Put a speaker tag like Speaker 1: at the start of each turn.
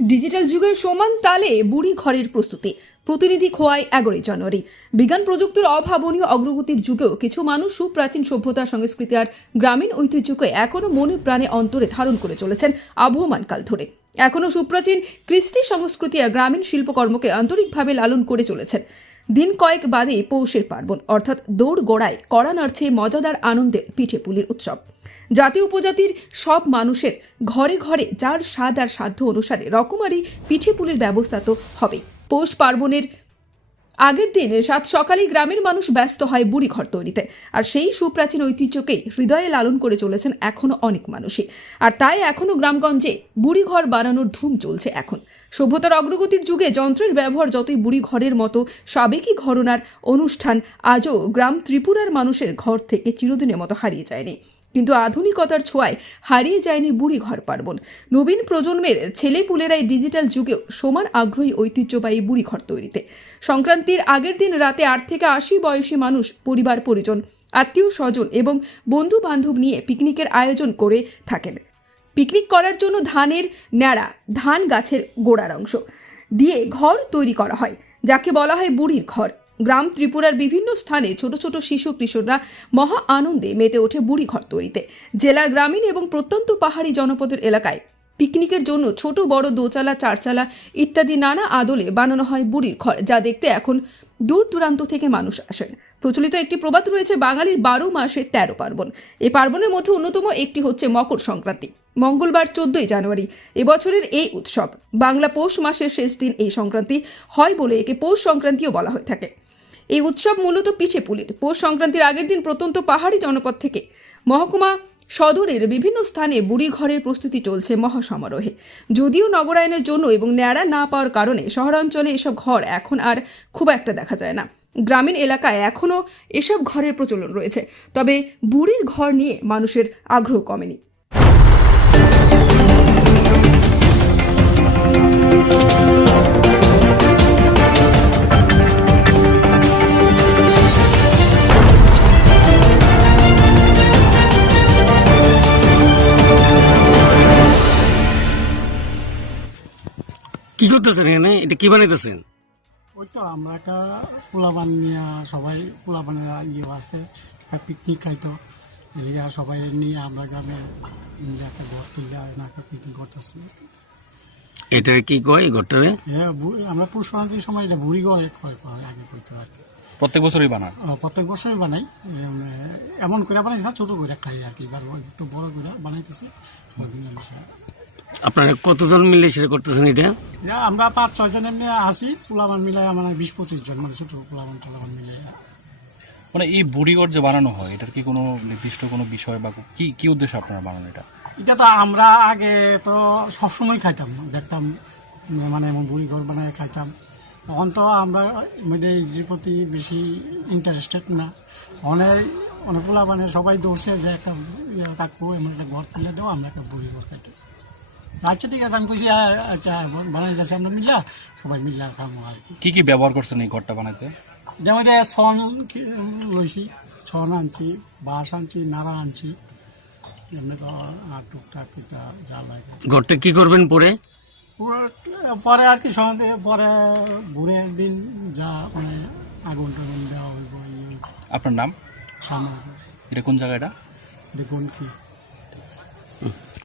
Speaker 1: Digital যুগের সমান তালে বুড়ি ঘরের প্রস্তুতি। প্রতিনিধি খোয়াই এগারোই জানুয়ারি। বিজ্ঞান প্রযুক্তির অভাবনীয় অগ্রগতির যুগেও কিছু মানুষ সুপ্রাচীন সভ্যতা সংস্কৃতি আর গ্রামীণ ঐতিহ্যকে এখনও মনে প্রাণে অন্তরে ধারণ করে চলেছেন আবহমান কাল ধরে। এখনও সুপ্রাচীন কৃষ্টি সংস্কৃতি আর গ্রামীণ শিল্পকর্মকে আন্তরিকভাবে লালন করে চলেছেন। দিন কয়েক বাদে পৌষের পার্বণ, অর্থাৎ দৌড় গোড়ায় কড়া নাড়ছে মজাদার আনন্দের পিঠে পুলির উৎসব। জাতি উপজাতির সব মানুষের ঘরে ঘরে যার স্বাদ আর সাধ্য অনুসারে রকমারি পিঠে পুলির ব্যবস্থা তো হবেই। পৌষ পার্বণের আগের দিন সাত সকালেই গ্রামের মানুষ ব্যস্ত হয় বুড়ি ঘর তৈরিতে। আর সেই সুপ্রাচীন ঐতিহ্যকেই হৃদয়ে লালন করে চলেছেন এখনও অনেক মানুষই। আর তাই এখনও গ্রামগঞ্জে বুড়ি ঘর বানানোর ধুম চলছে এখন। সভ্যতার অগ্রগতির যুগে যন্ত্রের ব্যবহার যতই বুড়ি ঘরের মতো সাবেকি ঘরনার অনুষ্ঠান, আজও গ্রাম ত্রিপুরার মানুষের ঘর থেকে চিরদিনের মতো হারিয়ে যায়নি। কিন্তু আধুনিকতার ছোঁয়ায় হারিয়ে যায়নি বুড়ি ঘর পার্বণ। নবীন প্রজন্মের ছেলেপুলেরাই ডিজিটাল যুগেও সমান আগ্রহী, ঐতিহ্যবাহী বুড়ি ঘর তৈরিতে। সংক্রান্তির আগের দিন রাতে আট থেকে আশি বয়সী মানুষ, পরিবার পরিজন, আত্মীয় স্বজন এবং বন্ধু বান্ধব নিয়ে পিকনিকের আয়োজন করে থাকেন। পিকনিক করার জন্য ধানের ন্যাড়া, ধান গাছের গোড়ার অংশ দিয়ে ঘর তৈরি করা হয়, যাকে বলা হয় বুড়ির ঘর। গ্রাম ত্রিপুরার বিভিন্ন স্থানে ছোট ছোট শিশু কিশোররা মহা আনন্দে মেতে ওঠে বুড়ি ঘর তৈরিতে। জেলার গ্রামীণ এবং প্রত্যন্ত পাহাড়ি জনপদের এলাকায় পিকনিকের জন্য ছোট, বড় দোচালা চারচালা ইত্যাদি নানা আদলে বানানো হয় বুড়ির ঘর, যা দেখতে এখন দূর দূরান্ত থেকে মানুষ আসেন। প্রচলিত একটি প্রবাদ রয়েছে বাঙালির বারো মাসে তেরো পার্বণ। এই পার্বণের মধ্যে অন্যতম একটি হচ্ছে মকর সংক্রান্তি। মঙ্গলবার চোদ্দই জানুয়ারি এবছরের এই উৎসব। বাংলা পৌষ মাসের শেষ দিন এই সংক্রান্তি হয় বলে একে পৌষ সংক্রান্তিও বলা হয়ে থাকে। এই উৎসব মূলত পিঠে পুলির। পৌষ সংক্রান্তির আগের দিন প্রত্যন্ত পাহাড়ি জনপদ থেকে মহকুমা সদরের বিভিন্ন স্থানে বুড়ি ঘরের প্রস্তুতি চলছে মহাসমারোহে। যদিও নগরায়নের জন্য এবং ন্যাড়া না পাওয়ার কারণে শহরাঞ্চলে এসব ঘর এখন আর খুব একটা দেখা যায় না। গ্রামীণ এলাকায় এখনও এসব ঘরের প্রচলন রয়েছে। তবে বুড়ির ঘর নিয়ে মানুষের আগ্রহ কমেনি।
Speaker 2: কি করতেছেন এখানে? এটা কি বানাইতেছেন?
Speaker 3: ওই তো আমরা একটা পোলাবান নিয়ে সবাই পোলাবানের ইয়ে আছে একটা পিকনিক খাইতো। এদিকে সবাই নিয়ে আমরা গ্রামে একটা ঘর তুলে না একটা পিকনিক করতেছি।
Speaker 2: এটার কি কয় ঘরটারে?
Speaker 3: আমরা পুষ সংক্রান্তির সময় এটা বুড়ি ঘরে করে আগে করতে আর কি।
Speaker 4: প্রত্যেক বছরই বানান
Speaker 3: ও, প্রত্যেক বছরই বানাই। এম, এমন করে বানাইছি না ছোটো করে খাই আর কি একটু বড় করে বানাইতেছি।
Speaker 2: আপনারা কতজন মিলে সেটা করতেছেন এটা?
Speaker 3: আমরা পাঁচ ছয়জন এমনি আসি পোলাবান মিলাই আমার বিশ পঁচিশ জন মানে ছোটো পোলাবান টোলাবান মিলাই
Speaker 4: মানে এই বুড়িগড় যে বানানো হয় এটার কি কোনো নির্দিষ্ট কোনো বিষয় বা কি কি উদ্দেশ্য আপনারা বানানো এটা?
Speaker 3: এটা তো আমরা আগে তো সবসময় খাইতাম দেখতাম মানে এমন বুড়ি ঘর বানায় খাইতাম। তখন তো আমরা মধ্যে এর প্রতি বেশি ইন্টারেস্টেড না। অনেক অনেক পোলা মানে সবাই দৌড়ছে যে একটা ইয়ে কাকু এমন একটা ঘর তুলে দেবো আমরা একটা বুড়ি ঘর খাইতে আচ্ছা ঠিক আছে আমি কইছি "আ- আচ্ছা বানাই গেছে আমরা মিল্লা সবাই মিল্লা খাব আর কি।
Speaker 4: কি কি ব্যবহার করছেন এই ঘরটা বানাইতে?
Speaker 3: যেমন এটা ছন কি- লইছি ছন আনছি বাঁশ আনছি নাড়া আনছি এমনি তো আর টুকটাক এটা যা লাগে।
Speaker 2: ঘরটা কি করবেন
Speaker 3: পরে? পরে আর কি সন্ধ্যে পরে ঘুরে একদিন যা মানে আগুন টাগুন দেওয়া হইব
Speaker 4: আপনার নাম?
Speaker 3: সামনে
Speaker 4: এটা কোন জায়গাটা
Speaker 3: দেখুন কি।